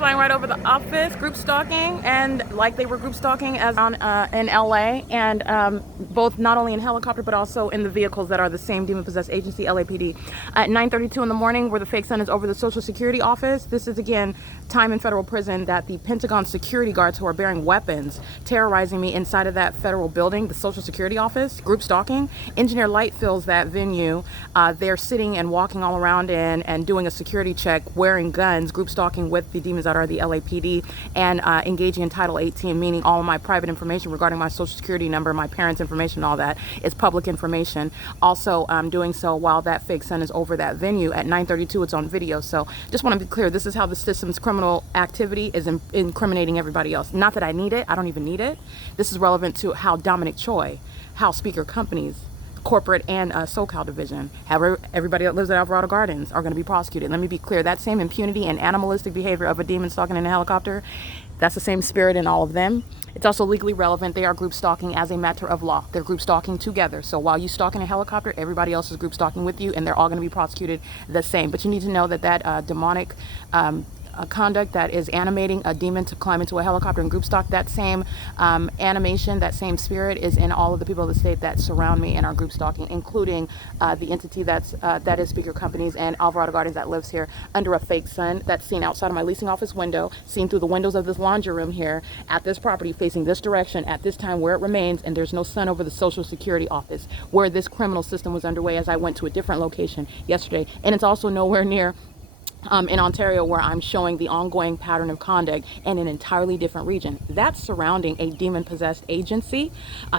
flying right over the office, group stalking, and like they were group stalking as on in LA, and both not only in helicopter but also in the vehicles that are the same demon-possessed agency, LAPD. At 9:32 in the morning, where the fake sun is over the Social Security office, this is again time in federal prison that the Pentagon security guards who are bearing weapons terrorizing me inside of that federal building, the Social Security office, group stalking. Engineer Light fills that venue. They're sitting and walking all around and doing a security check, wearing guns, group stalking with the demons that are the LAPD, and engaging in Title 18, meaning all of my private information regarding my Social Security number, my parents' information, all that is public information. Also doing so while that fake sun is over that venue at 9:32. It's on video. So just want to be clear, this is how the system's criminal activity is incriminating everybody else. Not that I need it. I don't even need it. This is relevant to how Dominic Choi, how speaker companies, corporate and SoCal division, everybody that lives at Alvarado Gardens are going to be prosecuted. Let me be clear, that same impunity and animalistic behavior of a demon stalking in a helicopter, that's the same spirit in all of them. It's also legally relevant. They are group stalking as a matter of law. They're group stalking together. So while you stalk in a helicopter, everybody else is group stalking with you, and they're all going to be prosecuted the same. But you need to know that that demonic conduct that is animating a demon to climb into a helicopter and group stalk, that same animation, that same spirit is in all of the people of the state that surround me and are group stalking, including the entity that is speaker companies and Alvarado Gardens that lives here under a fake sun that's seen outside of my leasing office window, seen through the windows of this laundry room here at this property facing this direction at this time where it remains, and there's no sun over the Social Security office where this criminal system was underway as I went to a different location yesterday. And it's also nowhere near in Ontario, where I'm showing the ongoing pattern of conduct in an entirely different region. That's surrounding a demon-possessed agency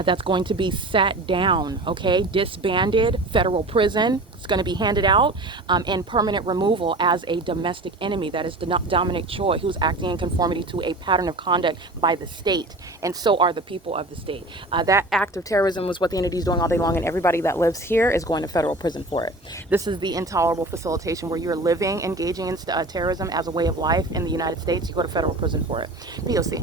that's going to be sat down, okay, disbanded, federal prison. It's going to be handed out and permanent removal as a domestic enemy. That is Dominic Choi, who's acting in conformity to a pattern of conduct by the state, and so are the people of the state. That act of terrorism was what the entity is doing all day long, and everybody that lives here is going to federal prison for it. This is the intolerable facilitation where you're living, engaging in terrorism as a way of life in the United States. You go to federal prison for it. P.O.C.